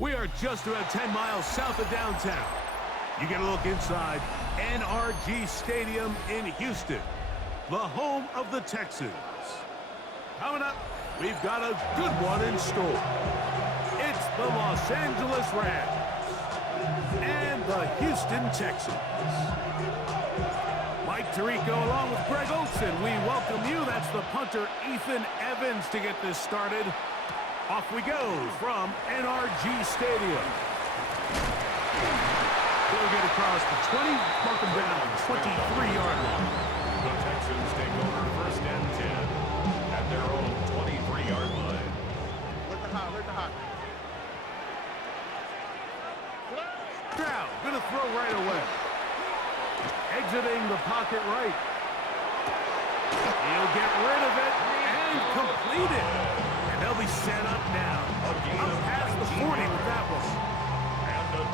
We are just about 10 miles south of downtown. You get a look inside NRG Stadium in Houston, the home of the Texans. Coming up, we've got a good one in store. It's the Los Angeles Rams and the Houston Texans. Mike Tirico along with Greg Olson. We welcome you. That's the punter, Ethan Evans, to get this started. Off we go from NRG Stadium. They'll get across the 20, mark them down, 23-yard line. The Texans take over first and 10 at their own 23-yard line. Where's the hot? Stroud, gonna throw right away. Exiting the pocket right. He'll get rid of it and complete it. They'll be set up now. Up past the 40 with that one.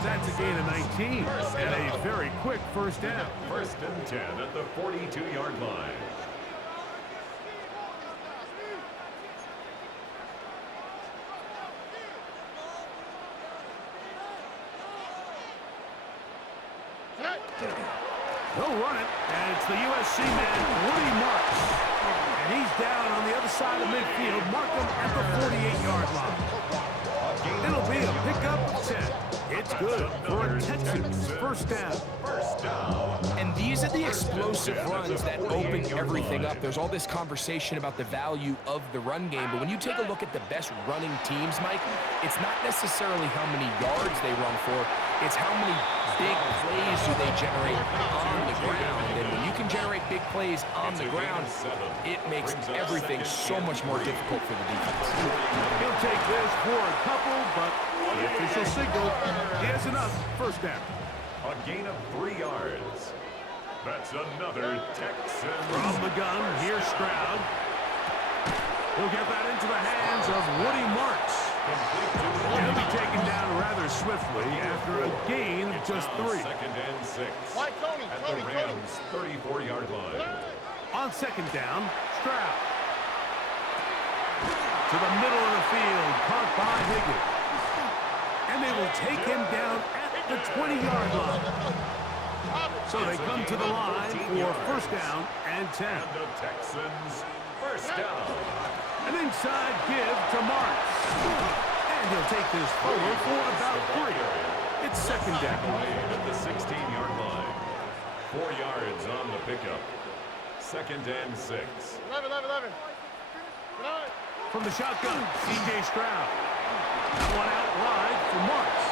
That's a gain of 19 and a very quick first down. First and 10 at the 42-yard line. They'll run it, and it's the USC man, Woody Marks. And he's down on the other side of midfield. Mark him at the 48-yard line. It'll be a pickup of 10. It's good for a Texans first down. And these are the explosive runs that open everything up. There's all this conversation about the value of the run game, but when you take a look at the best running teams, Mike, it's not necessarily how many yards they run for, it's how many big plays do they generate on the ground. And when you can generate big plays on the ground, it makes everything so much more difficult for the defense. He'll take this for a couple, but the official signal, he has enough. First down. A gain of 3 yards. That's another Texan. From the gun, here's Stroud. He'll get that into the hands of Woody Marks. He'll be taken down rather swiftly after a gain of just 3. Second and 6 at the Rams' 34-yard line. On second down, Stroud. To the middle of the field, caught by Higgins. And they will take him down at the 20-yard line. So they come to the line for first down and 10. And the Texans first down. An inside give to Marks. And he'll take this forward for about 3. It's second down. At the 16-yard line. 4 yards on the pickup. Second and 6. 11. From the shotgun, C.J. Stroud. That one out wide for Marks.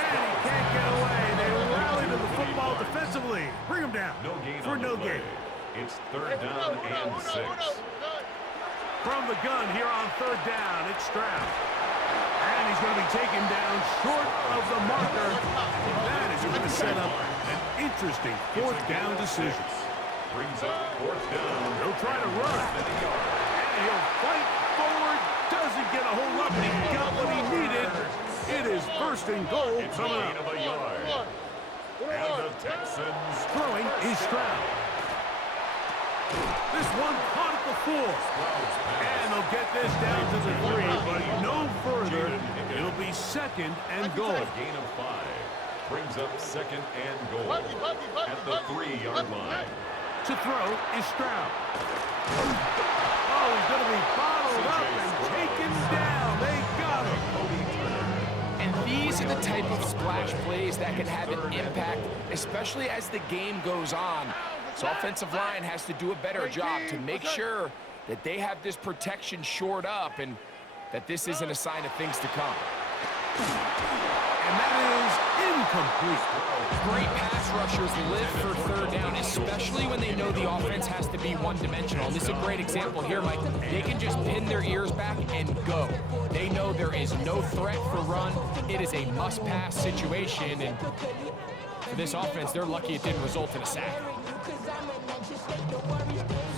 And he can't get away. They rally to the football defensively. Bring him down for no gain. It's third down and 6. From the gun here on third down, it's Stroud. And he's going to be taken down short of the marker. That is going to set up an interesting fourth down decision. Brings up fourth down. He'll try to run. And he'll fight forward. Doesn't get a whole lot, but he got what he needed. It is first and goal coming up. Of a yard. And the Texans throwing is Stroud. This one caught at the 4. And they'll get this down to the 3, but no further. It'll be second and goal. A gain of 5. Brings up second and goal at the 3-yard line. To throw is Stroud. Oh, he's going to be bottled up and taken down. They got him. And these are the type of splash plays that can have an impact, especially as the game goes on. So offensive line has to do a better job to make sure that they have this protection shored up and that this isn't a sign of things to come. And that is incomplete. Great pass rushers live for third down, especially when they know the offense has to be one-dimensional. And this is a great example here, Mike. They can just pin their ears back and go. They know there is no threat for run. It is a must-pass situation, and For this offense, they're lucky it didn't result in a sack.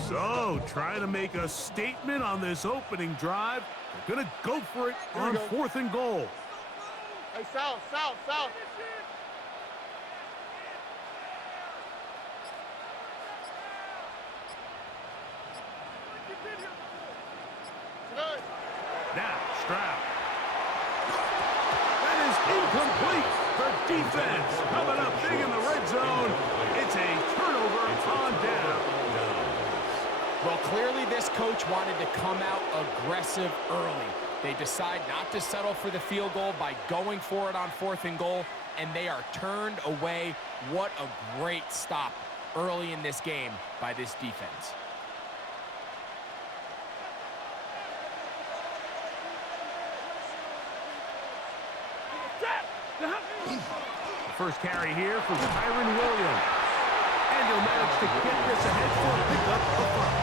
So, trying to make a statement on this opening drive. They're going to go for it on 4th and goal. Hey, south, south, south. Now, Stroud. That is incomplete. The defense coming up big in the red zone. It's a turnover on down. Well, clearly this coach wanted to come out aggressive early. They decide not to settle for the field goal by going for it on 4th and goal, and they are turned away. What a great stop early in this game by this defense. First carry here for Kyron Williams. And he'll manage to get this ahead for a pickup up front.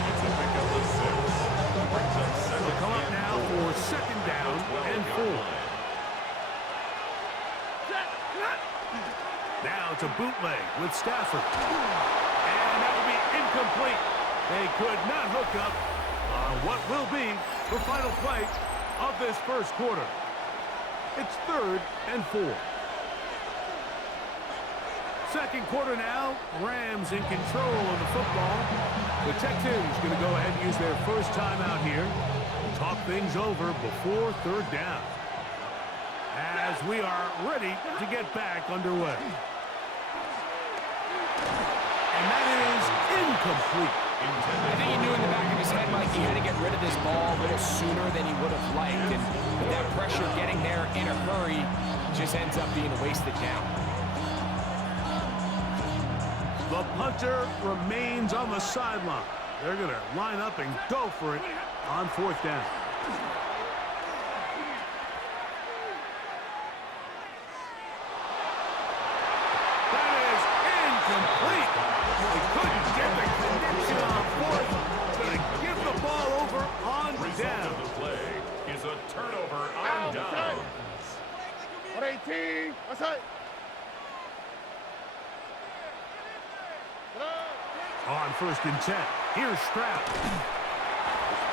It's a pickup of 6. Brings up second. They'll come up now for 2nd down and 4. Now it's a bootleg with Stafford. And that will be incomplete. They could not hook up on what will be the final play of this first quarter. It's 3rd and 4. Second quarter now. Rams in control of the football. The Texans going to go ahead and use their first timeout here. Talk things over before 3rd down. As we are ready to get back underway. And that is incomplete. I think he knew in the back of his head, Mike, he had to get rid of this ball a little sooner than he would have liked. And with that pressure getting there in a hurry, just ends up being a wasted down. The punter remains on the sideline. They're going to line up and go for it on 4th down. That is incomplete. They couldn't get the connection on 4th. Going to give the ball over on down. The play is a turnover on downs. 118. That's it. On 1st and 10. Here's Stroud.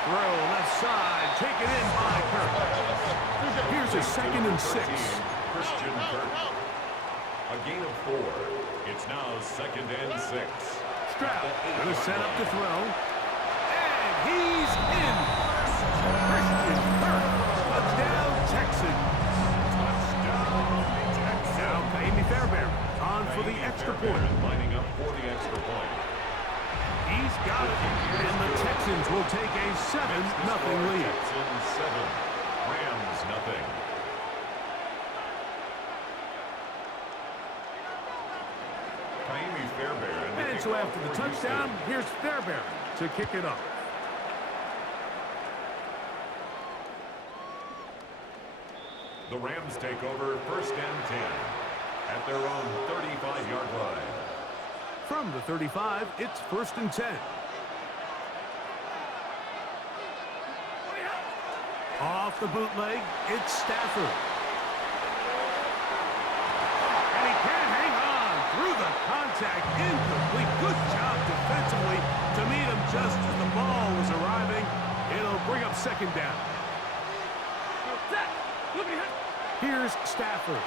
Throw left side. Taken in by Kirk. Here's a 2nd and 6. Christian Kirk. A gain of 4. It's now 2nd and 6. Stroud going to set up to throw. And he's in. Christian Kirk. Touchdown, Texans. Now, Amy Fairbairn on for the extra point. Lining up for the extra point. He's got it. And the Texans will take a 7-0 lead. Texans 7. Rams nothing. Fairbairn. And so after the touchdown, here's Fairbairn to kick it off. The Rams take over 1st and 10 at their own 35-yard line. From the 35, it's 1st and 10. Off the bootleg, it's Stafford. And he can't hang on through the contact. Incomplete. Good job defensively to meet him just as the ball was arriving. It'll bring up 2nd down. Here's Stafford.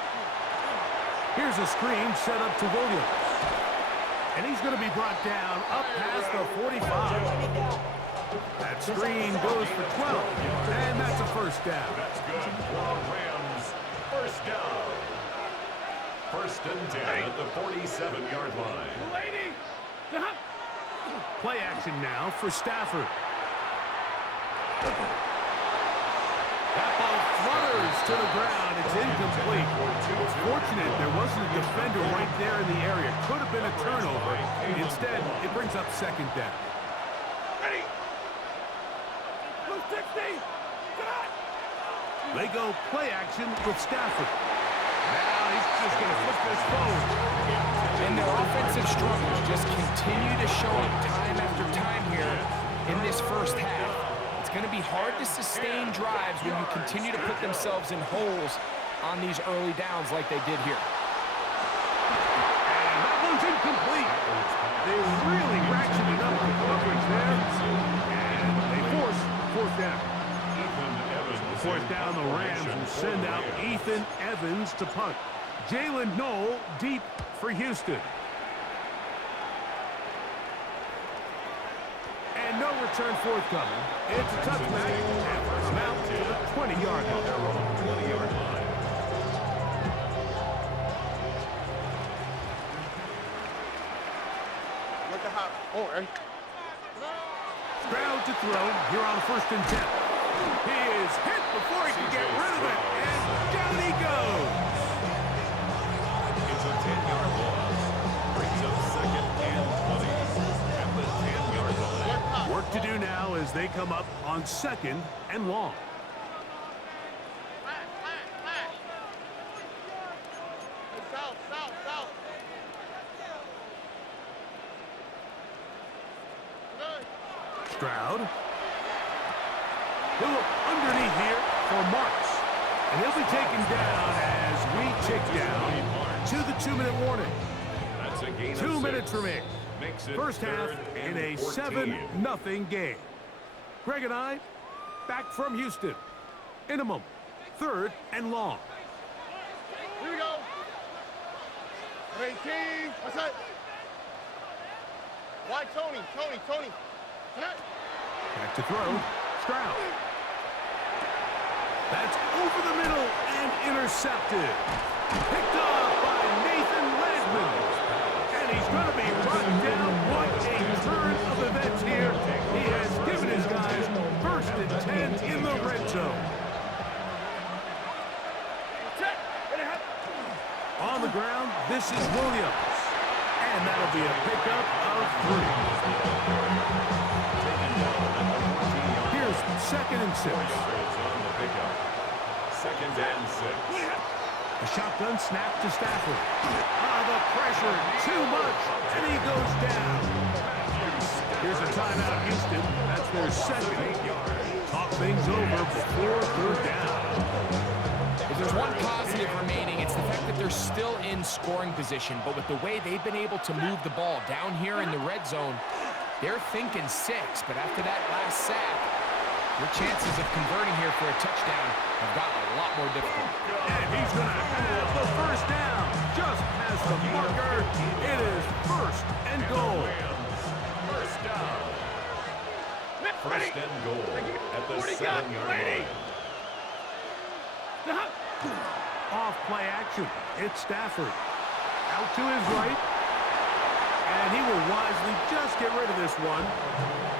Here's a screen set up to Williams. And he's going to be brought down up past the 45. That screen goes for 12. And that's a 1st down. That's good for Rams. 1st down. 1st and 10 at the 47-yard line. Play action now for Stafford. That ball flutters to the ground. It's incomplete. It's fortunate there wasn't a defender right there in the area. Could have been a turnover. Instead, it brings up 2nd down. Ready? Blue 60. They go play action with Stafford. Now he's just going to flip this forward. And their offensive struggles just continue to show up time after time here in this first half. It's going to be hard to sustain drives when you continue to put themselves in holes on these early downs like they did here. And that one's incomplete. They really ratcheted up the coverage there. And they force fourth down. Fourth down, the Rams will send out Ethan Evans to punt. Jalen Knoll deep for Houston. And no return forthcoming. It's a touchback. And first out to the 20-yard line. Look at how. Oh, hey. Stroud to throw here on 1st and 10. He is hit before he can get rid of it. And down he goes. It's a 10-yard loss. Brings up 2nd and 20 at the 10-yard line. Work to do now as they come up on 2nd and long. Flat. Hey, south. Good. Stroud. He'll look underneath here for Marks. And he'll be taken down as we tick down to the 2-minute warning. That's a gain of 2 minutes 6. remaining. Makes it First half 3rd in and a 14. 7-0 game. Greg and I back from Houston. In a moment. 3rd and long. Here we go. 18. What's that? Why Tony? Tonight. Back to throw. Stroud. That's over the middle and intercepted. Picked off by Nathan Ledman. And he's going to be run down. What a turn of events here. He has given his guys 1st and 10 in the red zone. On the ground, this is Williams. And that'll be a pickup of 3. Here's 2nd and 6. On the pickup. 2nd and 6. A shotgun snap to Stafford. The pressure, too much, and he goes down. Here's a timeout, Houston. That's their 2nd. Talk things over before 3rd down. If there's one positive remaining, it's the fact that they're still in scoring position. But with the way they've been able to move the ball down here in the red zone, they're thinking 6. But after that last sack, your chances of converting here for a touchdown have gotten a lot more difficult. And he's going to have the 1st down. Just as the marker, it is 1st and goal. First down. 1st and goal at the 7-yard line. Off play action. It's Stafford. Out to his right. And he will wisely just get rid of this one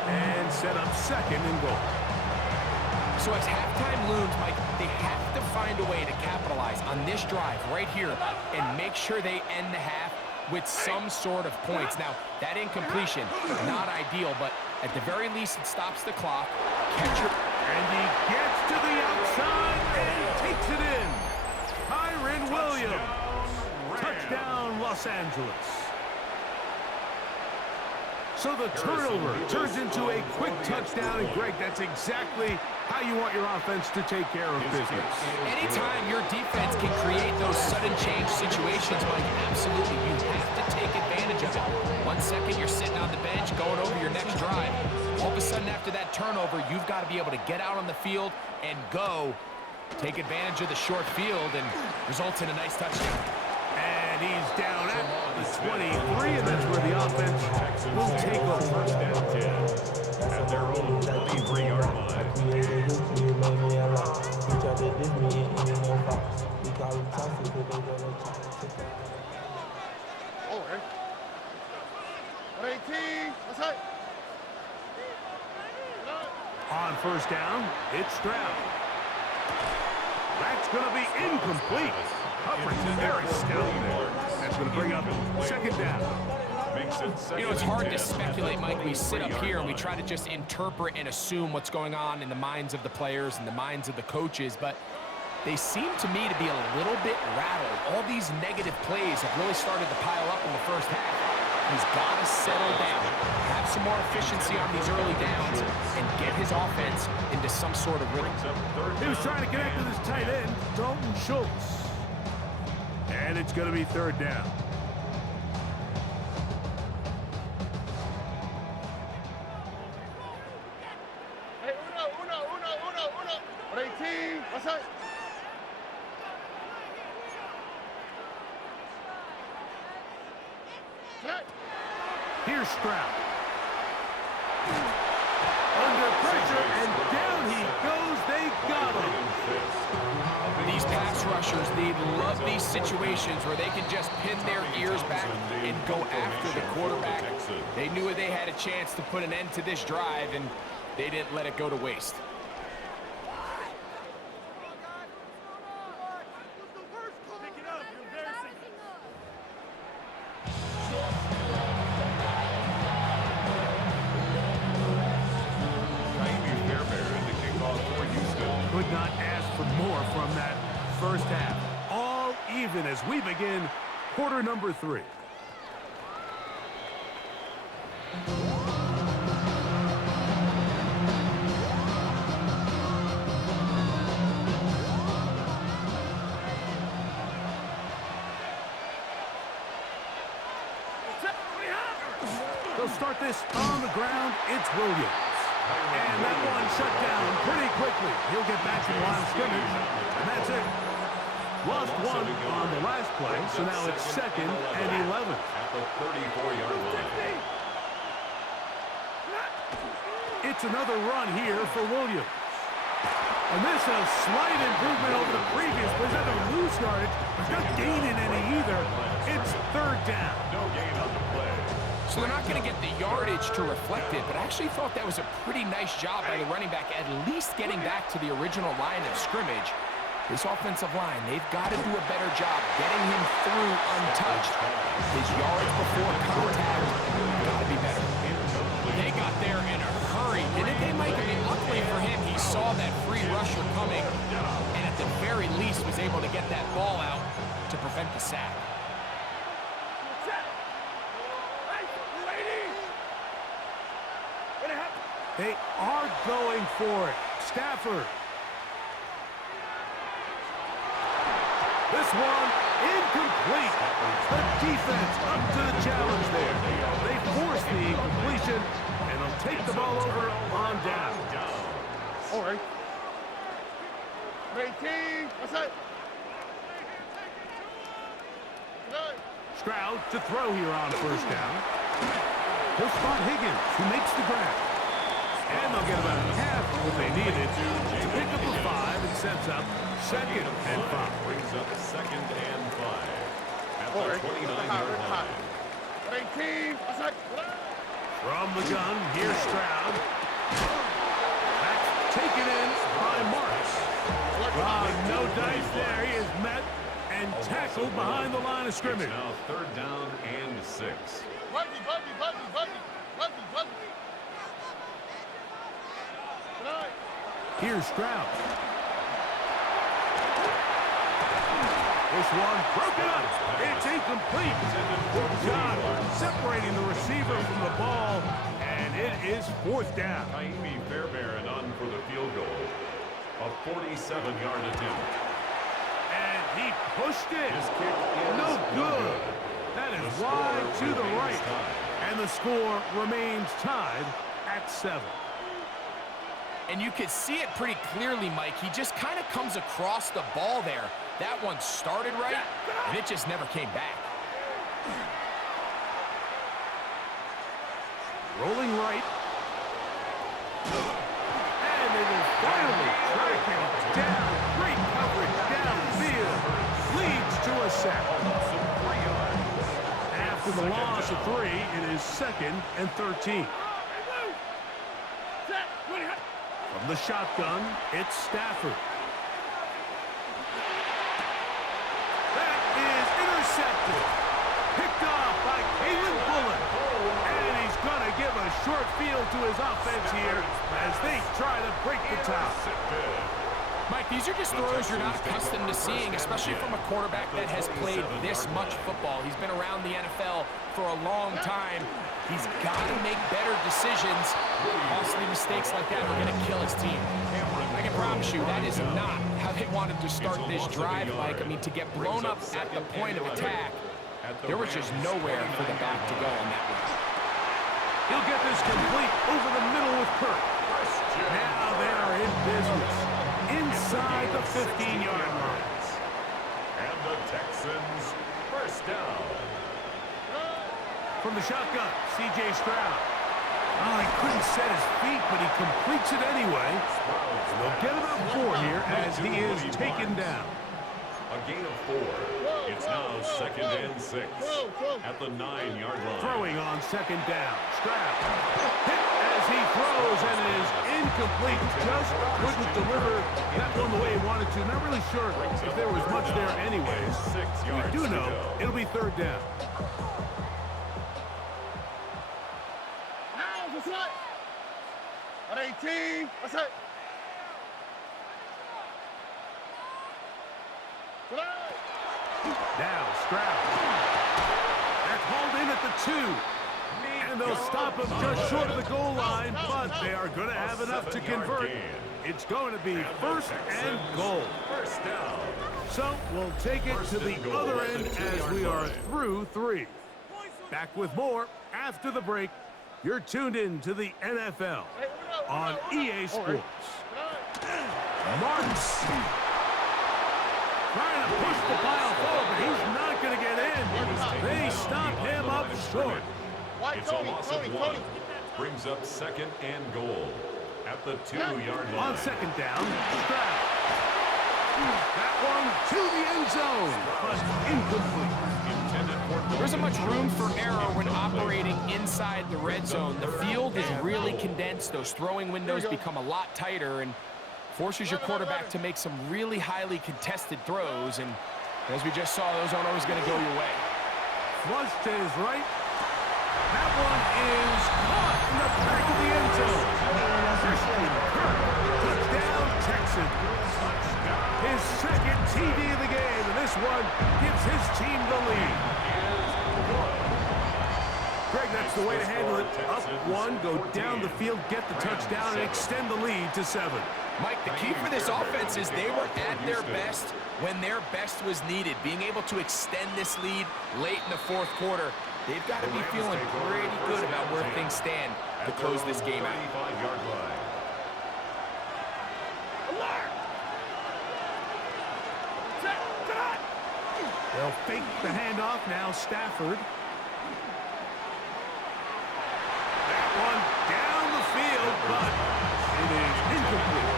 and set up 2nd and goal. So as halftime looms, Mike, they have to find a way to capitalize on this drive right here and make sure they end the half with some sort of points. Now, that incompletion, not ideal, but at the very least, it stops the clock. Catcher. And he gets to the outside and takes it in. Kyren Williams. Touchdown, Los Angeles. So the turnover turns into a quick touchdown. And, Greg, that's exactly how you want your offense to take care of business. Anytime your defense can create those sudden change situations, Mike, absolutely, you have to take advantage of it. 1 second, you're sitting on the bench, going over your next drive. All of a sudden, after that turnover, you've got to be able to get out on the field and go. Take advantage of the short field and results in a nice touchdown. And he's down at the 23, and that's where the offense will take over. 1st and 10 at their own 23-yard line. Oh, hey. 18. What's that? On 1st down, it's Stroud. That's going to be incomplete. Coverage very stout there. That's going to bring up 2nd down. Makes it 2nd. You know, it's hard to speculate, Mike. We sit up here and we try to just interpret and assume what's going on in the minds of the players and the minds of the coaches, but they seem to me to be a little bit rattled. All these negative plays have really started to pile up in the first half. He's got to settle down, have some more efficiency on these early downs, and get his offense into some sort of rhythm. He was trying to connect with his tight end, Dalton Schultz. And it's going to be third down. Hey, uno. 18, outside. Connect. Here's Stroud. Under pressure, and down he goes. They got him. These pass rushers, they love these situations where they can just pin their ears back and go after the quarterback. They knew they had a chance to put an end to this drive, and they didn't let it go to waste. Could not ask for more from that first half. All even as we begin quarter number 3. They'll start this on the ground. It's Williams. And that one shut down pretty quickly. He'll get back to the line of scrimmage, and that's it. Lost one on the last play, so now it's 2nd and 11. At the 34-yard line. It's another run here for Williams. And this is a slight improvement over the previous play. He's not going to lose yardage. He's not gaining any either. It's third down. No gain on the play. So they're not going to get the yardage to reflect it, but I actually thought that was a pretty nice job by the running back, at least getting back to the original line of scrimmage. This offensive line, they've got to do a better job getting him through untouched. His yards before contact got to be better. They got there in a hurry, didn't they, Mike? I mean, luckily for him, he saw that free rusher coming, and at the very least was able to get that ball out to prevent the sack. They are going for it. Stafford. This one incomplete. The defense up to the challenge there. They force the incompletion, and they'll take the ball over on down. All right. 18, outside. Connect. Stroud to throw here on first down. He'll spot Higgins, who makes the grab. And they'll get about half of what they needed to pick up a 5 and sets up 2nd and 5. Brings up 2nd and 5. At All the right. 29-yard line. 18, outside. From the gun, here's Stroud. That's taken in by Marks. No dice there. He is met and tackled behind the line of scrimmage. It's now 3rd down and 6. Buggy. Here's Stroud. This one broken up. It's incomplete. Good job separating the receiver from the ball, and it is 4th down. Kaimi Fairbairn on for the field goal. A 47-yard attempt. And he pushed it. His kick is No good. That is The wide score to the remains right. tied. And the score remains tied at 7. And you could see it pretty clearly, Mike. He just kind of comes across the ball there. That one started right, and it just never came back. Rolling right. And they will finally track him down. Great coverage downfield. Leads to a sack. After the loss of 3, it is 2nd and 13. From the shotgun, it's Stafford. That is intercepted. Picked off by Kalen Bullock. And he's going to give a short field to his offense here as they try to break the tie. Mike, these are just throws you're not accustomed to seeing, especially from a quarterback that has played this much football. He's been around the NFL for a long time. He's got to make better decisions. Costly mistakes like that are going to kill his team. I can promise you that is not how they wanted to start this drive, Mike. I mean, to get blown up at the point of attack, there was just nowhere for the back to go on that one. He'll get this complete over the middle with Kirk. Now they are in business inside the 15-yard line. And the Texans first down. From the shotgun, C.J. Stroud. Oh, he couldn't set his feet, but he completes it anyway. And they'll get about 4 here as he is taken down. A gain of 4. It's now 2nd and 6 at the 9-yard line. Throwing on 2nd down. Stroud hit as he throws, and it is incomplete. Just couldn't deliver that one the way he wanted to. Not really sure if there was much there anyways. We do know it'll be 3rd down. At 18, that's it. Now Stroud. They're called in at the 2. And they'll stop him just short of the goal line, but they are going to have enough to convert. It's going to be 1st and goal. First down. So we'll take it to the other end as we are through 3. Back with more after the break. You're tuned in to the NFL on EA Sports. Marks trying to push the pile forward, but he's not going to get in. They stop him up short. It's a loss of 1. Brings up 2nd and goal at the 2-yard line. On 2nd down, Stroud. That one to the end zone, but incomplete. There isn't much room for error when operating inside the red zone. The field is really condensed. Those throwing windows become a lot tighter and forces your quarterback to make some really highly contested throws. And as we just saw, those aren't always going to go your way. Flush to his right. That one is caught in the back of the end zone. Christian Kirk, touchdown Texans. His 2nd TD of the game, and this one gives his team the lead. Greg, that's the way to handle it. Up 1, go down the field, get the touchdown, and extend the lead to 7. Mike, the key for this offense is they were at their best when their best was needed. Being able to extend this lead late in the 4th quarter, they've got to be feeling pretty good about where things stand to close this game out. They'll fake the handoff now, Stafford. That one down the field, but it is incomplete.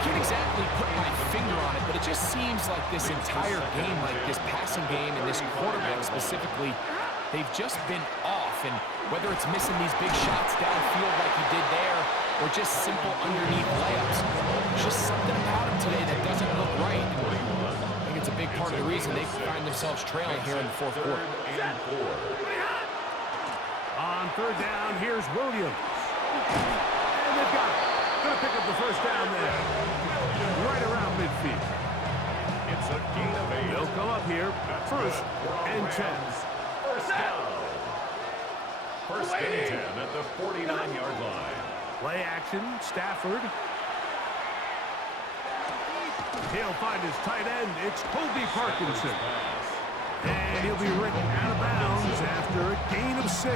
Can't exactly put my finger on it, but it just seems like this entire game, like this passing game and this quarterback specifically, they've just been off. And whether it's missing these big shots downfield like he did there, or just simple underneath layups, there's just something about him today that doesn't look right. I think it's a big part of the reason they find themselves trailing here in the 4th quarter. On 3rd down, here's Williams. And they've got it. Going to pick up the 1st down there. Right around midfield. It's a gain of 8. They'll come up here. 1st and 10. First down. 1st and 10 at the 49-yard line. Play action, Stafford. He'll find his tight end. It's Colby Parkinson. And he'll be written out of bounds after a gain of 6.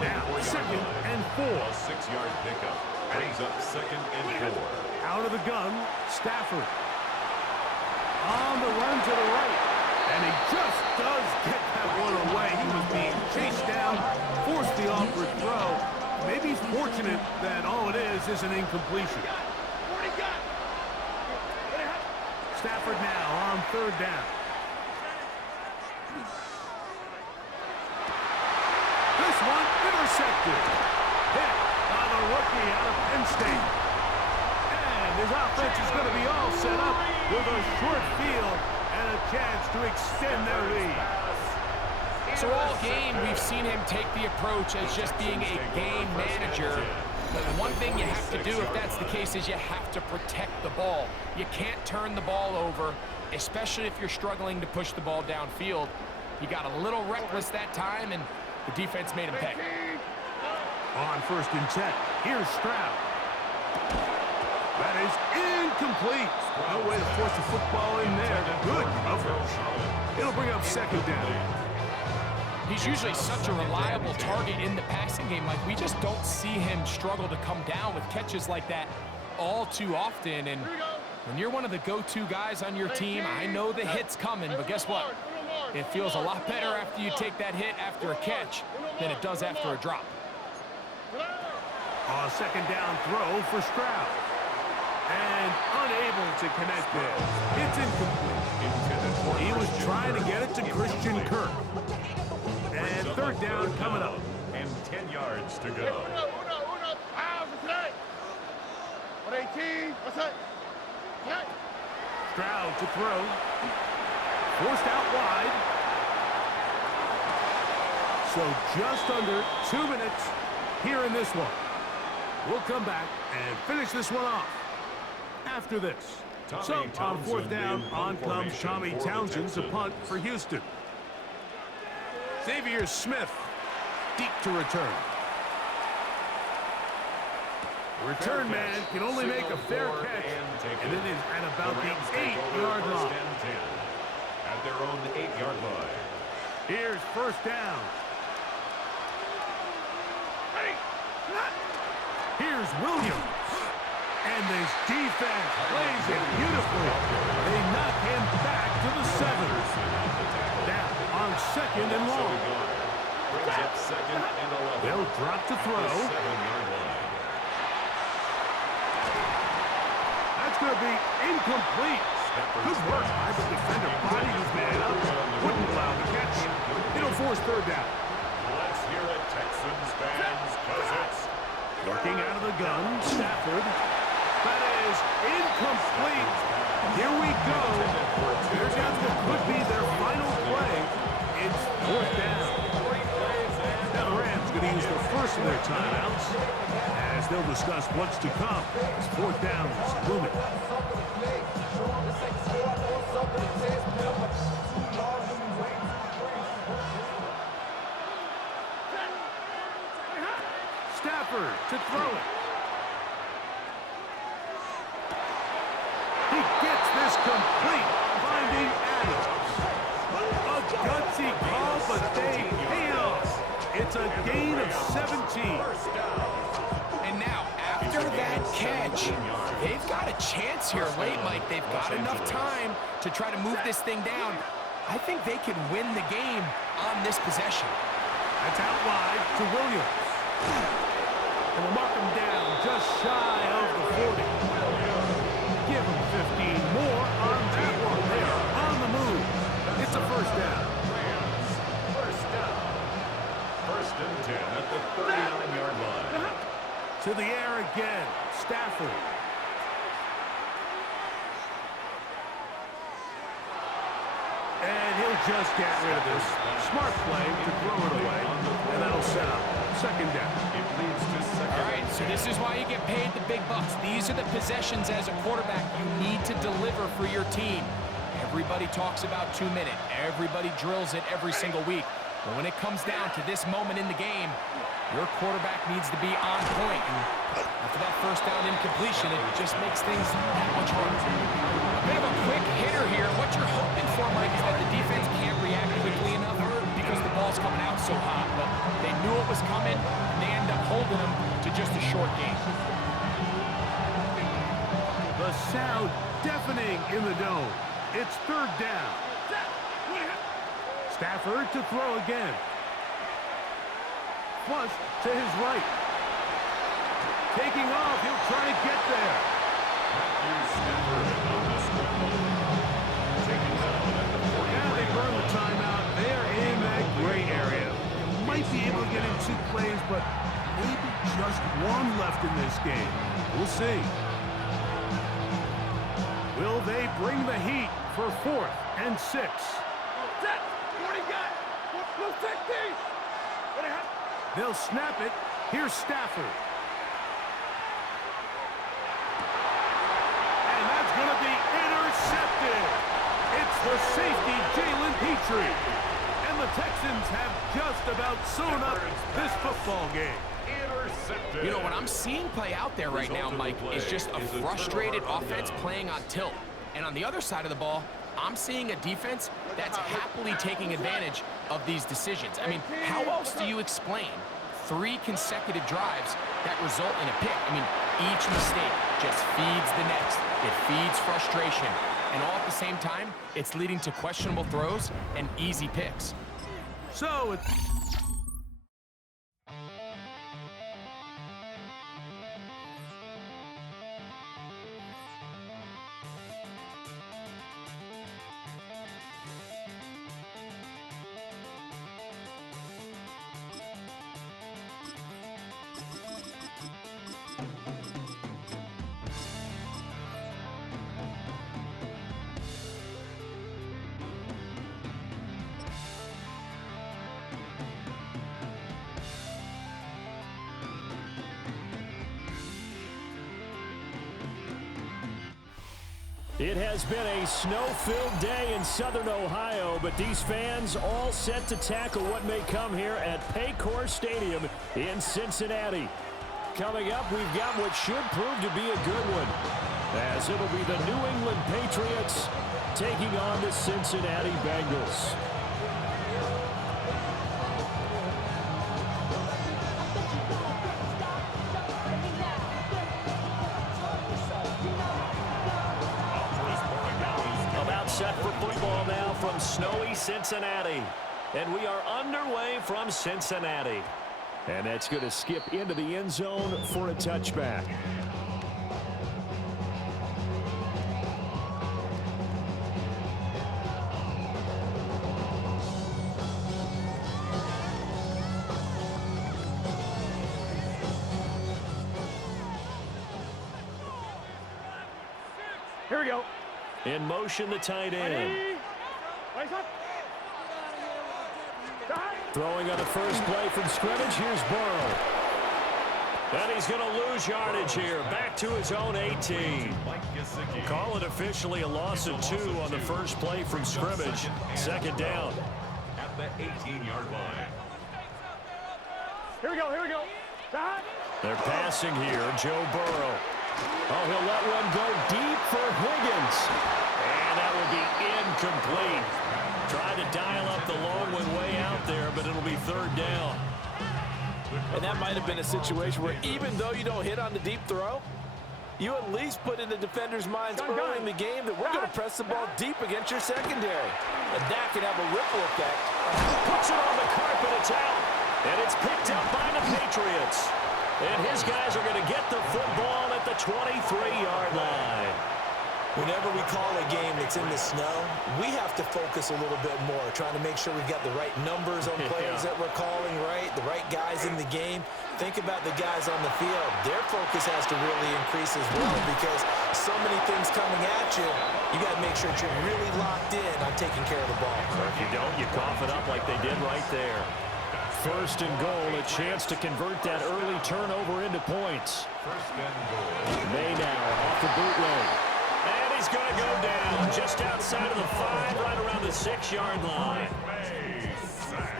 Now, 2nd and 4. A 6-yard pickup brings up 2nd and 4. Out of the gun, Stafford. On the run to the right. And he just does get that one away. He was being chased down, forced the awkward throw. Maybe he's fortunate that all it is an incompletion. Stafford now on 3rd down. This one intercepted. Hit by the rookie out of Penn State. And his offense is going to be all set up with a short field and a chance to extend their lead. So all game, we've seen him take the approach as just being a game manager. But the one thing you have to do if that's the case is you have to protect the ball. You can't turn the ball over, especially if you're struggling to push the ball downfield. He got a little reckless that time, and the defense made him pay. On 1st and 10, here's Stroud. That is incomplete. No way to force the football in there. Good coverage. It'll bring up 2nd down. He's usually such a reliable target in the passing game. Like, we just don't see him struggle to come down with catches like that all too often. And when you're one of the go-to guys on your team, I know the hit's coming, but guess what? It feels a lot better after you take that hit after a catch than it does after a drop. A 2nd down throw for Stroud. And unable to connect there. It's incomplete. He was trying to get it to Christian Kirk. And 3rd down coming up. And 10 yards to go. Stroud to throw. Forced out wide. So just under 2 minutes here in this one. We'll come back and finish this one off after this. So on 4th down, on comes Tommy Townsend to punt for Houston. Xavier Smith deep to return. Return man can only make a fair catch, and it is at about the 8-yard line. At their own 8-yard line. Here's 1st down. Here's Williams. And this defense plays it beautifully. They knock him back to the 7. Down on 2nd and long. Brings up 2nd and 11. They'll drop to throw. 7-yard line. That's going to be incomplete. Good work by the defender. Body his man up. Wouldn't allow the catch. It'll force 3rd down. Let's hear it, Texans fans, because it's Working out of the gun, Stafford. That is incomplete. Here we go. Here's what could be their final play. It's 4th down. Now the Rams going to use the first of their timeouts as they'll discuss what's to come. It's 4th down is looming. Stafford to throw it. He gets this complete, finding Adams. A gutsy call, but they pay off. It's a gain of 17. And now, after that catch, they've got a chance here late, Mike. They've got enough time to try to move this thing down. I think they can win the game on this possession. That's out wide to Williams. And we'll mark him down just shy of the 40. Give him 15 more on that one. They are on the move. It's a 1st down. First down. 1st and 10 at the 39-yard line. To the air again. Stafford. And he'll just get rid of this. Smart play to throw it away. And that'll set up 2nd down. It leads to 2nd. All right, so this is why you get paid the big bucks. These are the possessions as a quarterback you need to deliver for your team. Everybody talks about 2 minute. Everybody drills it every single week. But when it comes down to this moment in the game, your quarterback needs to be on point. And after that 1st down incompletion, it just makes things that much harder. A bit of a quick hitter here. What you're hoping for, Mike, is that the defense can't react quickly enough because the ball's coming out so hot. But they knew it was coming, and they end up holding them to just a short game. The sound deafening in the dome. It's 3rd down. Stafford to throw again. Flush to his right. Taking off, he'll try to get there. Now they burn the timeout. They are in that gray area. Might be able to get in 2 plays, but maybe just one left in this game. We'll see. Will they bring the heat for 4th and 6? They'll snap it. Here's Stafford. the safety, Jalen Petrie. And the Texans have just about sewn up this football game. Intercepted. You know, what I'm seeing play out there right now, Mike, is just a frustrated offense playing on tilt. And on the other side of the ball, I'm seeing a defense that's happily taking advantage of these decisions. I mean, how else do you explain 3 consecutive drives that result in a pick? I mean, each mistake just feeds the next. It feeds frustration. And all at the same time, it's leading to questionable throws and easy picks. So it's... It has been a snow-filled day in Southern Ohio, but these fans all set to tackle what may come here at Paycor Stadium in Cincinnati. Coming up, we've got what should prove to be a good one, as it'll be the New England Patriots taking on the Cincinnati Bengals. Set for football now from snowy Cincinnati. And we are underway from Cincinnati. And that's going to skip into the end zone for a touchback. Here we go. In motion, the tight end. Throwing on the first play from scrimmage, here's Burrow. And he's going to lose yardage here, back to his own 18. Call it officially a loss of 2 on the first play from scrimmage. Second down. At the 18-yard line. Here we go. Here we go. They're passing here, Joe Burrow. Oh, he'll let one go deep for Higgins. And that will be incomplete. Tried to dial up the long one way out there, but it'll be third down. And that might have been a situation where even though you don't hit on the deep throw, you at least put in the defender's minds early in the game that we're going to press the ball deep against your secondary. And that can have a ripple effect. Puts it on the carpet, it's out. And it's picked up by the Patriots. And his guys are going to get the football at the 23-yard line. Whenever we call a game that's in the snow, we have to focus a little bit more, trying to make sure we've got the right numbers on players that we're calling, right? The right guys in the game. Think about the guys on the field. Their focus has to really increase as well because so many things coming at you, you got to make sure that you're really locked in on taking care of the ball. Or if you don't, you cough it up like they did right there. First and goal, a chance to convert that early turnover into points. First and goal. May now off the bootleg. And he's going to go down just outside of the 5, right around the 6-yard line.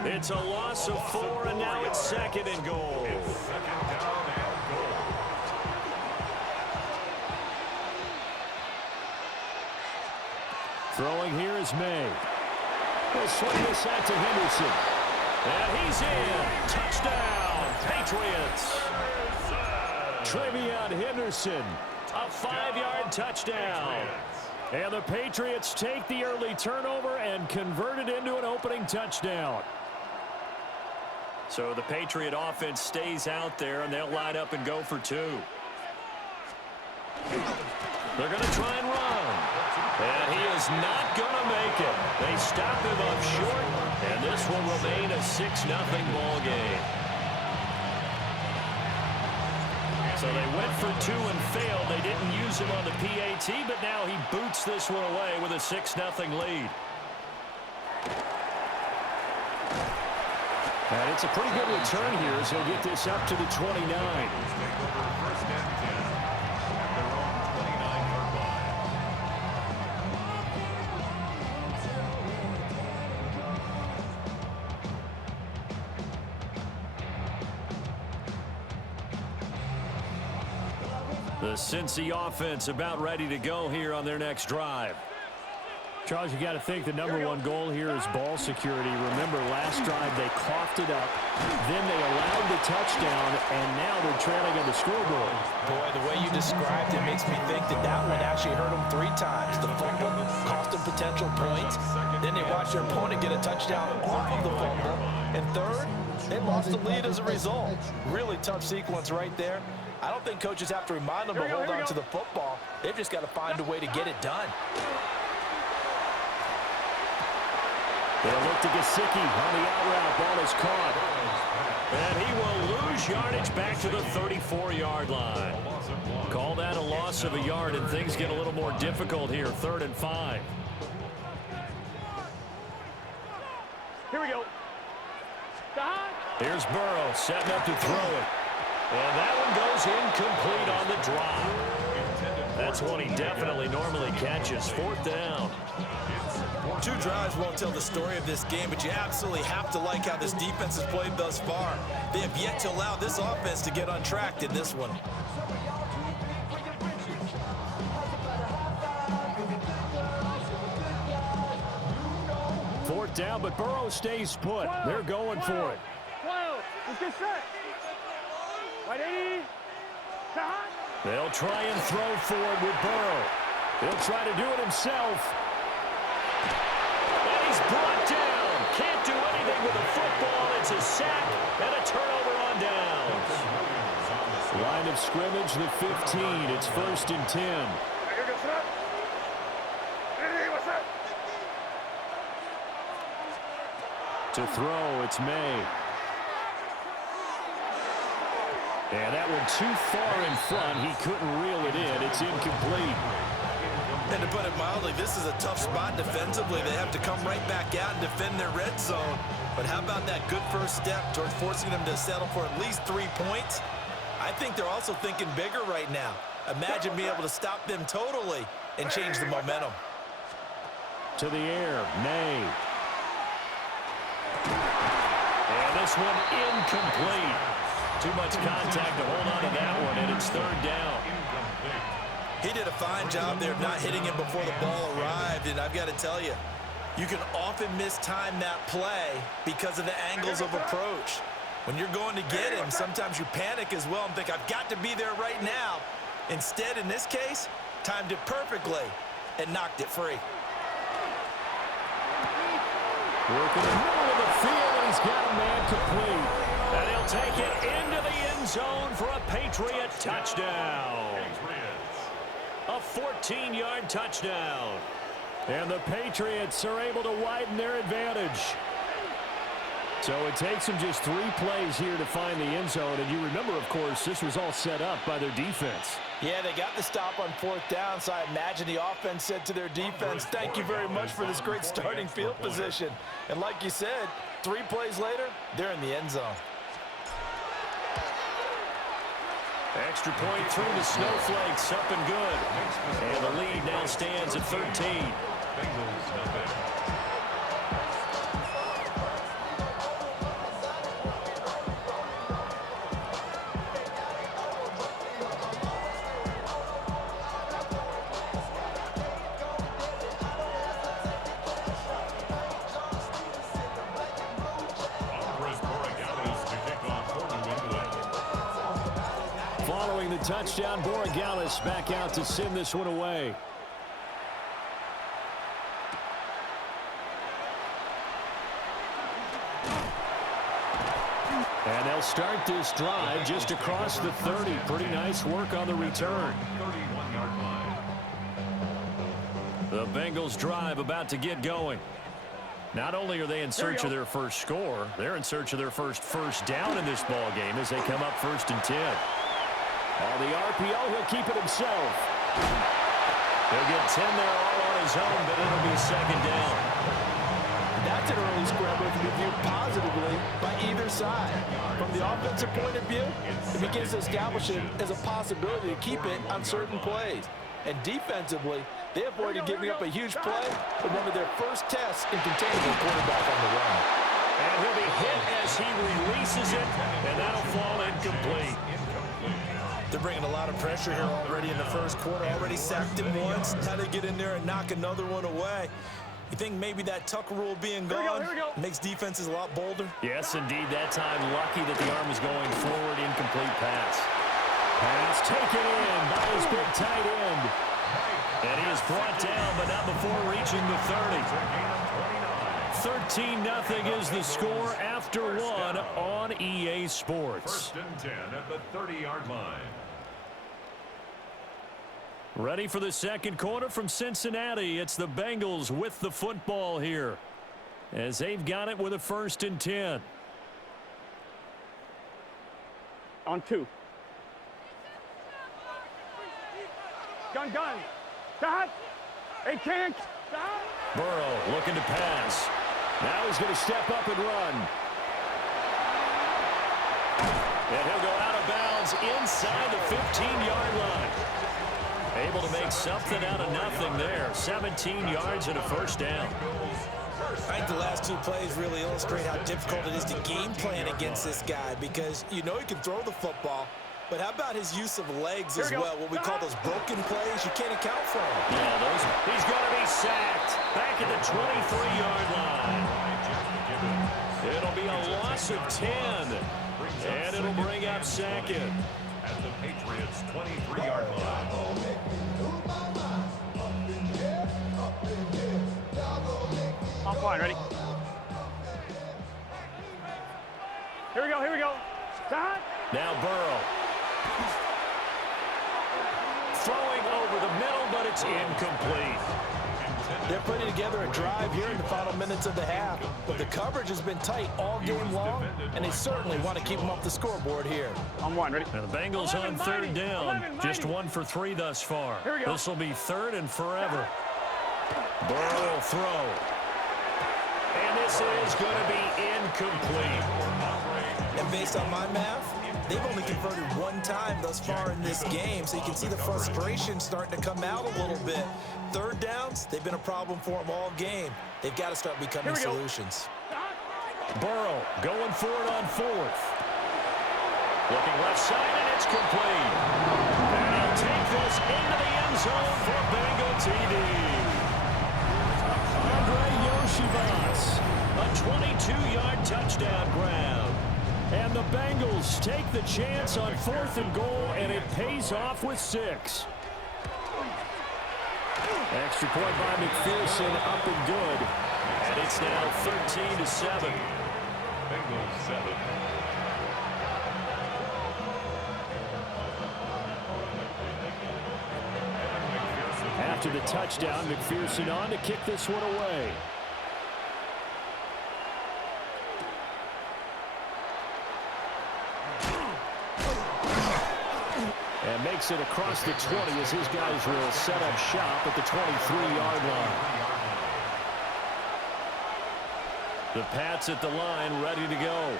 It's a loss of 4, and now it's second and goal. Second down and goal. Throwing here is May. He'll swing this out to Henderson. And he's in. Touchdown, Patriots. Trevion Henderson, a 5-yard touchdown. And the Patriots take the early turnover and convert it into an opening touchdown. So the Patriot offense stays out there, and they'll line up and go for 2. They're going to try and run. And he is not going to make it. They stop him up short, and this will remain a 6-0 ball game. So they went for 2 and failed. They didn't use him on the PAT, but now he boots this one away with a 6-0 lead. And it's a pretty good return here as he'll get this up to the 29. The Cincy offense about ready to go here on their next drive. Charles, you got to think the number one goal here is ball security. Remember, last drive they coughed it up, then they allowed the touchdown, and now they're trailing on the scoreboard. Boy, the way you described it makes me think that that one actually hurt them 3 times. The fumble cost them potential points. Then they watched their opponent get a touchdown off of the fumble. And third, they lost the lead as a result. Really tough sequence right there. I don't think coaches have to remind them to hold on to the football. They've just got to find a way to get it done. They'll look to Gesicki on the out route. Ball is caught. And he will lose yardage back to the 34-yard line. Call that a loss of a yard, and things get a little more difficult here. 3rd and 5. Here we go. Here's Burrow setting up to throw it. And that one goes incomplete on the drop. That's one he definitely normally catches. 4th down. 2 drives won't tell the story of this game, but you absolutely have to like how this defense has played thus far. They have yet to allow this offense to get untracked in this one. Fourth down, but Burrow stays put. They're going for it. Let's get set. Right, 80. They'll try and throw for it with Burrow. He'll try to do it himself. And he's brought down. Can't do anything with the football. It's a sack and a turnover on downs. Line of scrimmage, the 15. It's 1st and 10. To throw, it's May. And that one too far in front. He couldn't reel it in. It's incomplete. And to put it mildly, this is a tough spot defensively. They have to come right back out and defend their red zone. But how about that good first step towards forcing them to settle for at least 3 points? I think they're also thinking bigger right now. Imagine being able to stop them totally and change the momentum. To the air, May. And this one incomplete. Too much contact to hold on to that one, and it's 3rd down. He did a fine job there of not hitting him before the ball arrived, and I've got to tell you, you can often mistime that play because of the angles of approach. When you're going to get him, sometimes you panic as well and think, I've got to be there right now. Instead, in this case, timed it perfectly and knocked it free. Working the middle of the field, and he's got a man complete. And he'll take it into the end zone for a Patriot touchdown. A 14-yard touchdown. And the Patriots are able to widen their advantage. So it takes them just 3 plays here to find the end zone. And you remember, of course, this was all set up by their defense. Yeah, they got the stop on 4th down, so I imagine the offense said to their defense, thank you very much for this great starting field position. And like you said, 3 plays later, they're in the end zone. Extra point through the Snowflakes, up and good. And the lead now stands at 13. Following the touchdown, Borregales back out to send this one away. And they'll start this drive just across the 30. Pretty nice work on the return. The Bengals drive about to get going. Not only are they in search of their first score, they're in search of their first down in this ball game as they come up 1st and 10. On the RPO, he'll keep it himself. He'll get 10 there all on his own, but it'll be 2nd down. That's an early scramble to be viewed positively by either side. From the offensive point of view, it begins to establish it as a possibility to keep it on certain plays. And defensively, they avoided giving up a huge play in one of their first tests in containing the quarterback on the run. And he'll be hit as he releases it, and that'll fall incomplete. They're bringing a lot of pressure here already in the first quarter. Already sacked him once. Now they get in there and knock another one away. You think maybe that Tucker rule being gone makes defenses a lot bolder? Yes, indeed. That time, lucky that the arm is going forward. Incomplete pass. Pass taken in by his big tight end. And he is brought down, but not before reaching the 30. 13-0 is the score after one on EA Sports. 1st and 10 at the 30-yard line. Ready for the second quarter from Cincinnati. It's the Bengals with the football here, as they've got it with a 1st and 10. On 2. Gun. Dot. Hey, can't. Burrow looking to pass. Now he's going to step up and run. And he'll go out of bounds inside the 15-yard line. Able to make something out of nothing there. 17 yards and a 1st down. I think the last 2 plays really illustrate how difficult it is to game plan against this guy, because you know he can throw the football, but how about his use of legs as well? What we call those broken plays, you can't account for them. Yeah, he's going to be sacked back at the 23-yard line. It'll be a loss of 10, and it'll bring up 2nd. At the Patriots' 23-yard line. On fine, ready? Here we go. Dot. Now Burrow. Throwing over the middle, but it's incomplete. They're putting together a drive here in the final minutes of the half, but the coverage has been tight all game long, and they certainly want to keep them off the scoreboard here. On 1, ready? Now the Bengals on 3rd down. Just 1 for 3 thus far. This will be 3rd and forever. Burrow will throw. And this is going to be incomplete. And based on my math, they've only converted 1 time thus far in this game, so you can see the frustration starting to come out a little bit. 3rd downs, they've been a problem for them all game. They've got to start becoming solutions. Burrow going for it on 4th. Looking left side, and it's complete. And he'll take this into the end zone for Bengal TD. Andre Yoshivas, a 22-yard touchdown grab. And the Bengals take the chance on 4th and goal, and it pays off with 6. Extra point by McPherson, up and good. And it's now 13-7. Bengals 7. After the touchdown, McPherson on to kick this one away. And makes it across the 20 as his guys will set up shop at the 23-yard line. The Pats at the line, ready to go.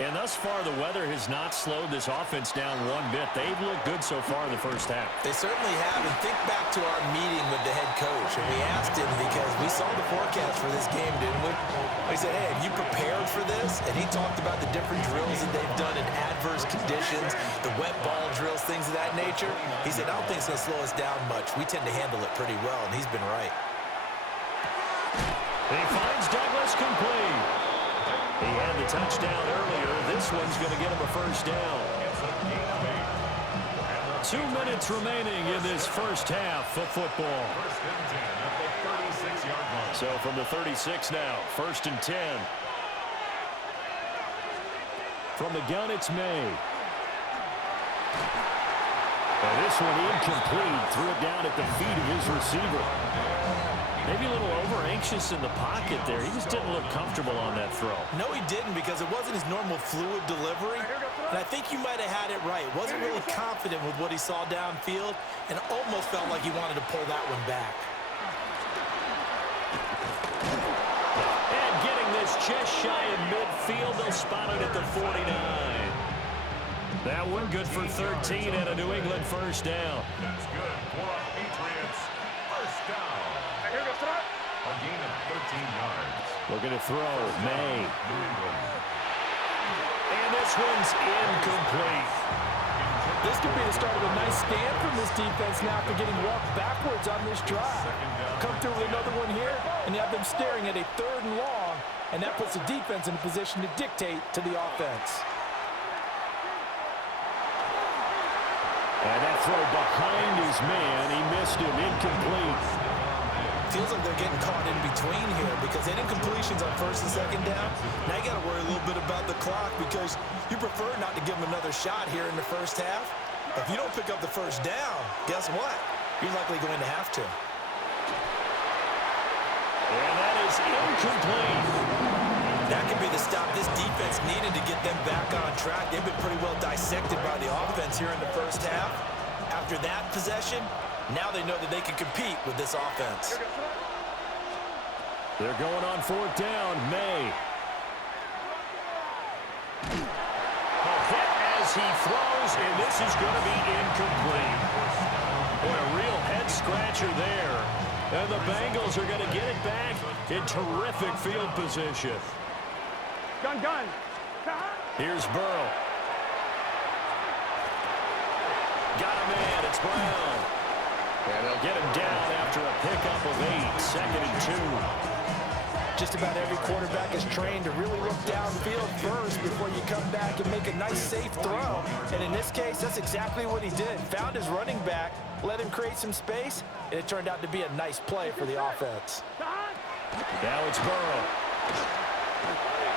And thus far, the weather has not slowed this offense down one bit. They've looked good so far in the first half. They certainly have. And think back to our meeting with the head coach. And we asked him, because we saw the forecast for this game, didn't we? We said, hey, have you prepared for this? And he talked about the different drills that they've done in adverse conditions, the wet ball drills, things of that nature. He said, I don't think it's going to slow us down much. We tend to handle it pretty well, and he's been right. He finds Douglas complete. He had the touchdown earlier. This one's going to get him a 1st down. 2 minutes remaining in this first half of football. 1st and 10 at the 36-yard line. So from the 36 now, 1st and 10. From the gun, it's May. And this one incomplete. Threw it down at the feet of his receiver. Maybe a little over-anxious in the pocket there. He just didn't look comfortable on that throw. No, he didn't, because it wasn't his normal fluid delivery. And I think you might have had it right. Wasn't really confident with what he saw downfield, and almost felt like he wanted to pull that one back. And getting this just shy of midfield, they'll spot it at the 49. That one good for 13 and a New England 1st down. That's good for a Patriots 1st down. A gain of 13 yards. Looking to throw, May. And this one's incomplete. This could be the start of a nice stand from this defense now after getting walked backwards on this drive. Come through with another one here, and you have them staring at a 3rd and long, and that puts the defense in a position to dictate to the offense. And that throw behind his man, he missed him, incomplete. Feels like they're getting caught in between here because they didn't completions on 1st and 2nd down. Now you got to worry a little bit about the clock because you prefer not to give them another shot here in the 1st half. If you don't pick up the 1st down, guess what? You're likely going to have to. And that is incomplete. That could be the stop this defense needed to get them back on track. They've been pretty well dissected by the offense here in the 1st half. After that possession, now they know that they can compete with this offense. They're going on 4th down. May. A hit as he throws, and this is going to be incomplete. Boy, a real head-scratcher there. And the Bengals are going to get it back in terrific field position. Gun. Here's Burrow. Got a man. It's Brown. And they'll get him down after a pickup of 8. 2nd and 2. Just about every quarterback is trained to really look downfield first before you come back and make a nice, safe throw. And in this case, that's exactly what he did. Found his running back, let him create some space, and it turned out to be a nice play for the offense. Now it's Burrow.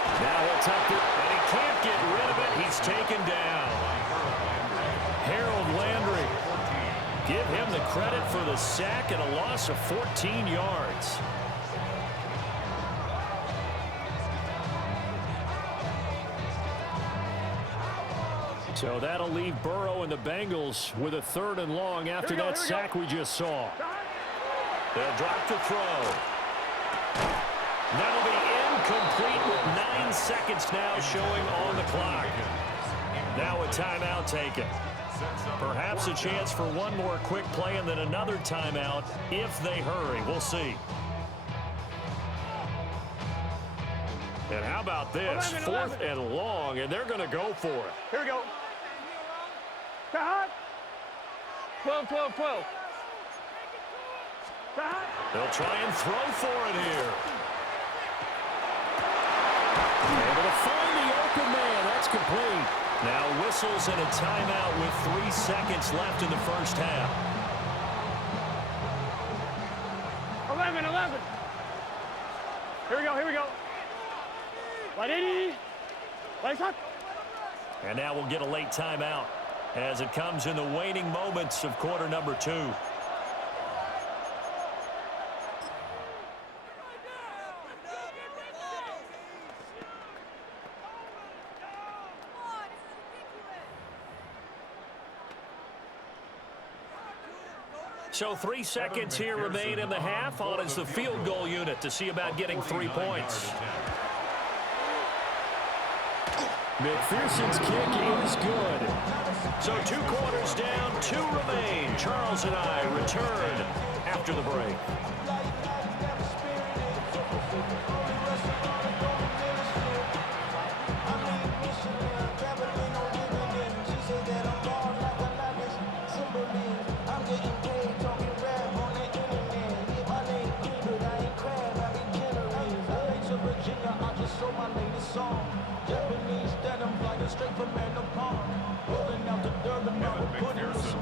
Now he'll tuck it, and he can't get rid of it. He's taken down. Harold Landry. Give him the credit for the sack and a loss of 14 yards. So that'll leave Burrow and the Bengals with a 3rd and long after that sack we just saw. They'll drop the throw. That'll be incomplete with 9 seconds now showing on the clock. Now a timeout taken. Perhaps a chance for one more quick play and then another timeout if they hurry. We'll see. And how about this? 4th and long, and they're going to go for it. Here we go. 12. They'll try and throw for it here. Able to find the open man. That's complete. Now whistles and a timeout with 3 seconds left in the 1st half. 11. Here we go. Lights up. And now we'll get a late timeout as it comes in the waning moments of quarter number 2. So 3 seconds here remain in the half. On is the field goal unit to see about getting 3 points. McPherson's kick is good. So 2 quarters down, 2 remain. Charles and I return after the break.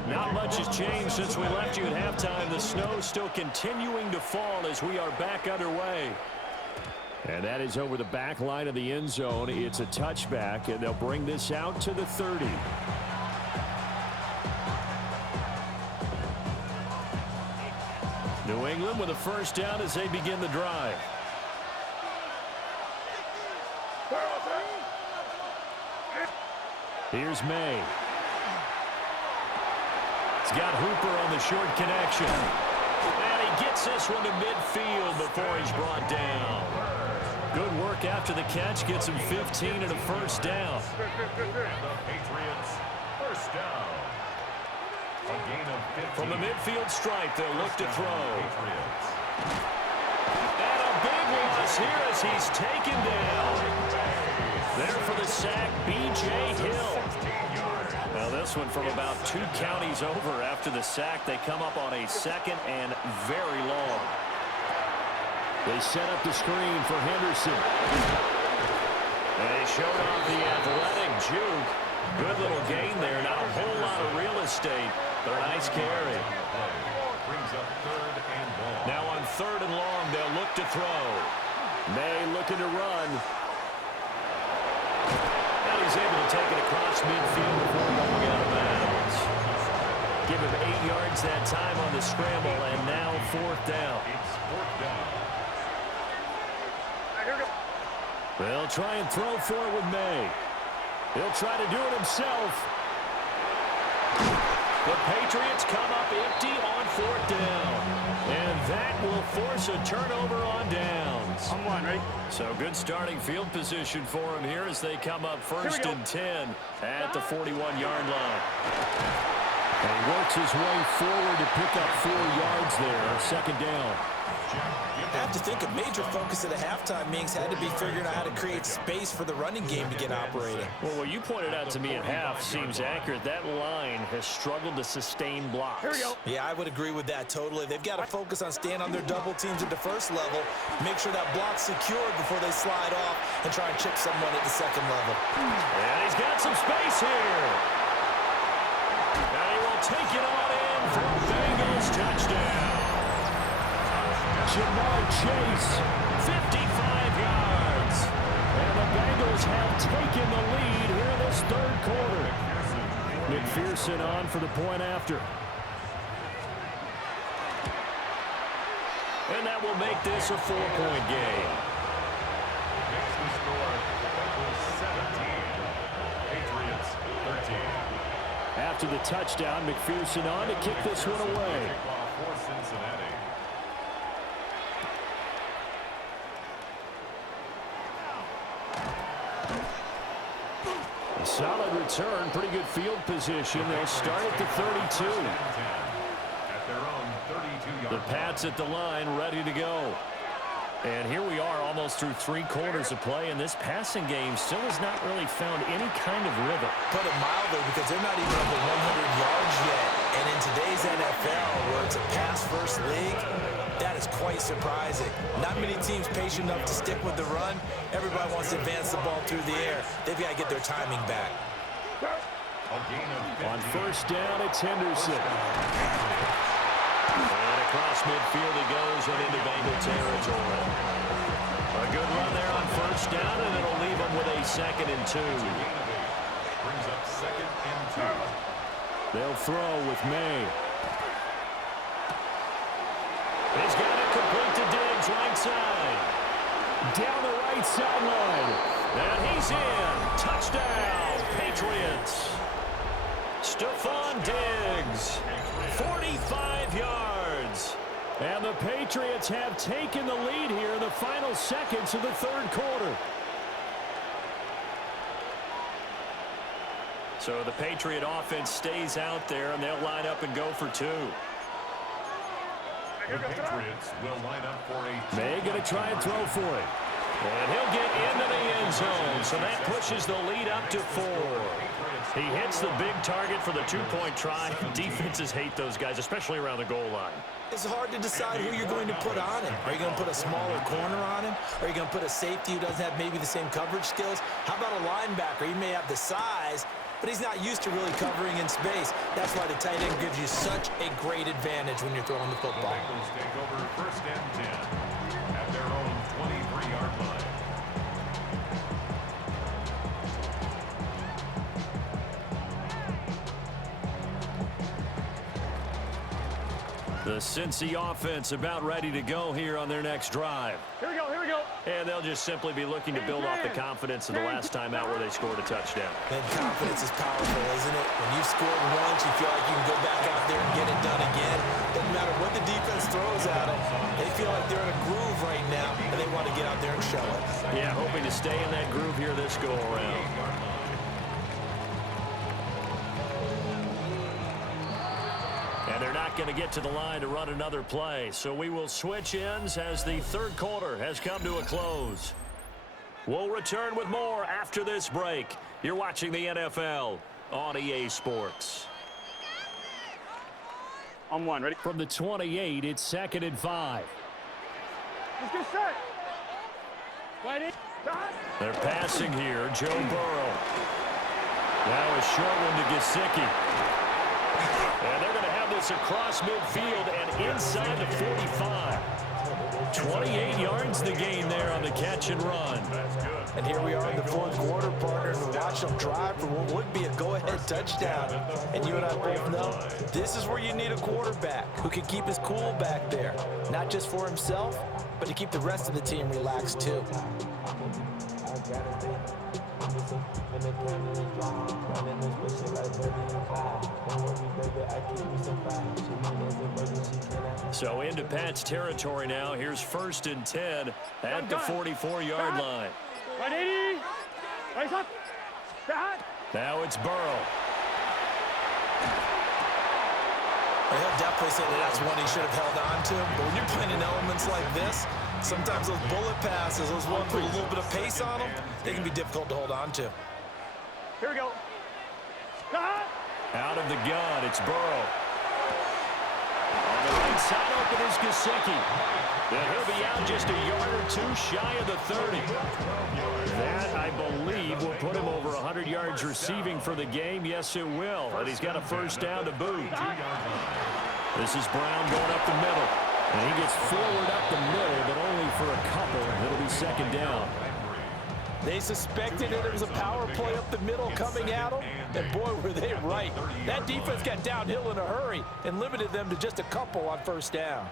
Not much has changed since we left you at halftime. The snow still continuing to fall as we are back underway. And that is over the back line of the end zone. It's a touchback, and they'll bring this out to the 30. New England with a 1st down as they begin the drive. Here's May. He's got Hooper on the short connection. And he gets this one to midfield before he's brought down. Good work after the catch. Gets him 15 and a 1st down. The Patriots, 1st down. A gain of 15. From the midfield stripe, they'll look to throw. And a big loss here as he's taken down. There for the sack, B.J. Hill. Now this one from about 2 counties over after the sack. They come up on a 2nd and very long. They set up the screen for Henderson. And they showed off the athletic juke. Good little gain there. Not a whole lot of real estate, but a nice carry. Now on 3rd and long, they'll look to throw. May looking to run. And he's able to take it across midfield before going out of bounds. Give him 8 yards that time on the scramble, and now 4th down. They'll try and throw for it with May. He'll try to do it himself. The Patriots come up empty on 4th down. And that will force a turnover on downs. I'm one, right? So good starting field position for him here as they come up 1st and 10 at the 41-yard line. And he works his way forward to pick up 4 yards there, 2nd down. I have to think a major focus at a halftime means had to be figuring out how to create space for the running game to get operating. Well, what you pointed out to me at half seems accurate. That line has struggled to sustain blocks. Here we go. Yeah, I would agree with that totally. They've got to focus on staying on their double teams at the 1st level, make sure that block's secured before they slide off and try and chip someone at the 2nd level. And he's got some space here. And he will take it on in for a Bengals touchdown. Jamar Chase, 55 yards. And the Bengals have taken the lead here in this 3rd quarter. McPherson on for the point after. And that will make this a 4-point game. Makes the score Bengals 17, Patriots 13. After the touchdown, McPherson on to kick this one away. For Cincinnati. Solid return, pretty good field position. They'll start at the 32. At their own 32-yard The Pats at the line, ready to go. And here we are almost through 3 quarters of play, and this passing game still has not really found any kind of rhythm. Put it mildly, because they're not even over 100 yards yet. And in today's NFL, where it's a pass-first league, that is quite surprising. Not many teams patient enough to stick with the run. Everybody wants to advance the ball through the air. They've got to get their timing back. On 1st down, it's Henderson. And across midfield he goes and into Bengal territory. A good run there on 1st down, and it'll leave him with a 2nd and 2. brings up 2nd and 2. They'll throw with May. He's got it complete to Diggs, right side. Down the right sideline. And he's in. Touchdown, Patriots. Stephon Diggs, 45 yards. And the Patriots have taken the lead here in the final seconds of the 3rd quarter. So the Patriot offense stays out there, and they'll line up and go for 2. The Patriots will line up for a... May going to try and throw for it. And he'll get into the end zone, so that pushes the lead up to 4. He hits the big target for the 2-point try. Defenses hate those guys, especially around the goal line. It's hard to decide who you're going to put on him. Are you going to put a smaller corner on him? Are you going to put a safety who doesn't have maybe the same coverage skills? How about a linebacker? He may have the size, but he's not used to really covering in space. That's why the tight end gives you such a great advantage when you're throwing the football. The Bengals take over 1st and 10 at their own 23-yard line. The Cincy offense about ready to go here on their next drive. Here we go, here we go. And they'll just simply be looking to build off the confidence of the last time out where they scored a touchdown. And confidence is powerful, isn't it? When you've scored once, you feel like you can go back out there and get it done again. Doesn't matter what the defense throws at them. They feel like they're in a groove right now, and they want to get out there and show it. Yeah, hoping to stay in that groove here this go-around. And they're not going to get to the line to run another play. So we will switch ends as the 3rd quarter has come to a close. We'll return with more after this break. You're watching the NFL on EA Sports. On one, ready? From the 28, it's 2nd and 5. Let's get set. Ready? They're passing here. Joe Burrow. Now a short one to Gesicki. And they're going to have this across midfield and inside the 45. 28 yards the gain there on the catch and run. And here we are in the fourth quarter, partner, and we're watching them drive for what would be a go-ahead touchdown. And you and I both know this is where you need a quarterback who can keep his cool back there, not just for himself, but to keep the rest of the team relaxed too. So into Pat's territory now. Here's 1st and 10 at the 44-yard line. 180. Raise up. Now it's Burrow. He'll definitely say that that's one he should have held on to. But when you're playing in elements like this, sometimes those bullet passes, those ones with a little bit of pace on them, they can be difficult to hold on to. Here we go. Out of the gun, it's Burrow. On the right side open is Gesicki. And he'll be out just a yard or two shy of the 30. That, I believe, will put him over 100 yards receiving for the game. Yes, it will. And he's got a first down to boot. This is Brown going up the middle. And he gets forward up the middle, but only for a couple. It'll be 2nd down. They suspected that it was a power play up the middle coming at them, and boy, were they right. That defense got downhill in a hurry and limited them to just a couple on 1st down.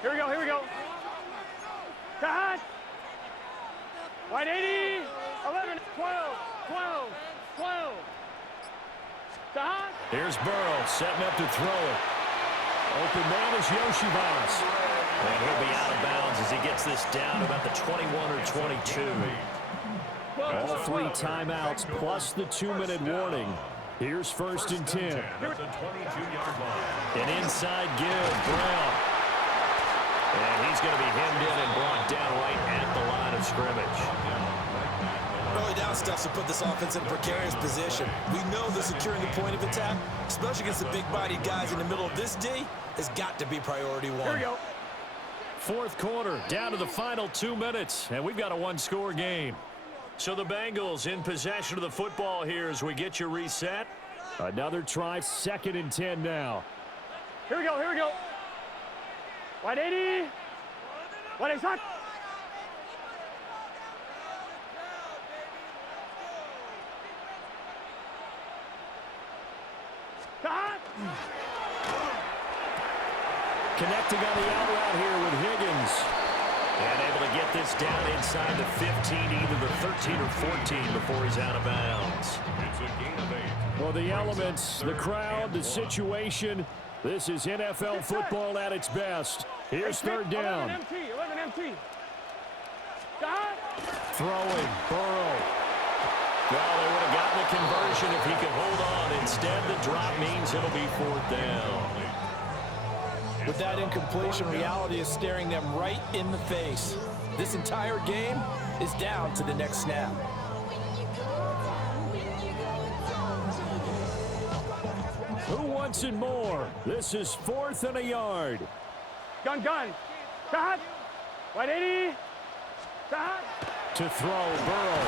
Here we go. Here we go. Cut. 180. 11. 12. 12. 12. Cut. Here's Burrow setting up to throw it. Open man is Yoshivas. And he'll be out of bounds as he gets this down about the 21 or 22. All 3 timeouts plus the 2-minute warning. Here's 1st and 10. An inside give, Brown. And he's going to be hemmed in and brought down right at the line of scrimmage. Early down stuff to put this offense in a precarious position. We know that securing the point of attack, especially against the big-bodied guys in the middle of this D, has got to be priority one. Here we go. 4th quarter, down to the final 2 minutes, and we've got a 1-score game. So the Bengals in possession of the football here as we get you reset. Another try, 2nd and 10 now. Here we go. Here we go. 180. 180. Connecting on the out route here with Higgins. And able to get this down inside the 15, either the 13 or 14 before he's out of bounds. It's a gain of 8. Well, the elements, the crowd, the situation. This is NFL football at its best. Here's 3rd down. 11 MT. Throwing, Burrow. Well, they would have gotten the conversion if he could hold on. Instead, the drop means it'll be 4th down. With that incompletion, reality is staring them right in the face. This entire game is down to the next snap. Who wants it more? This is 4th and a yard. Gun. Cut. 180. Cut. To throw, Burrow.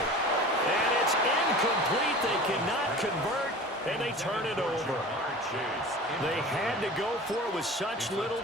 And it's incomplete. They cannot convert, and they turn it over. They had to go for it with such little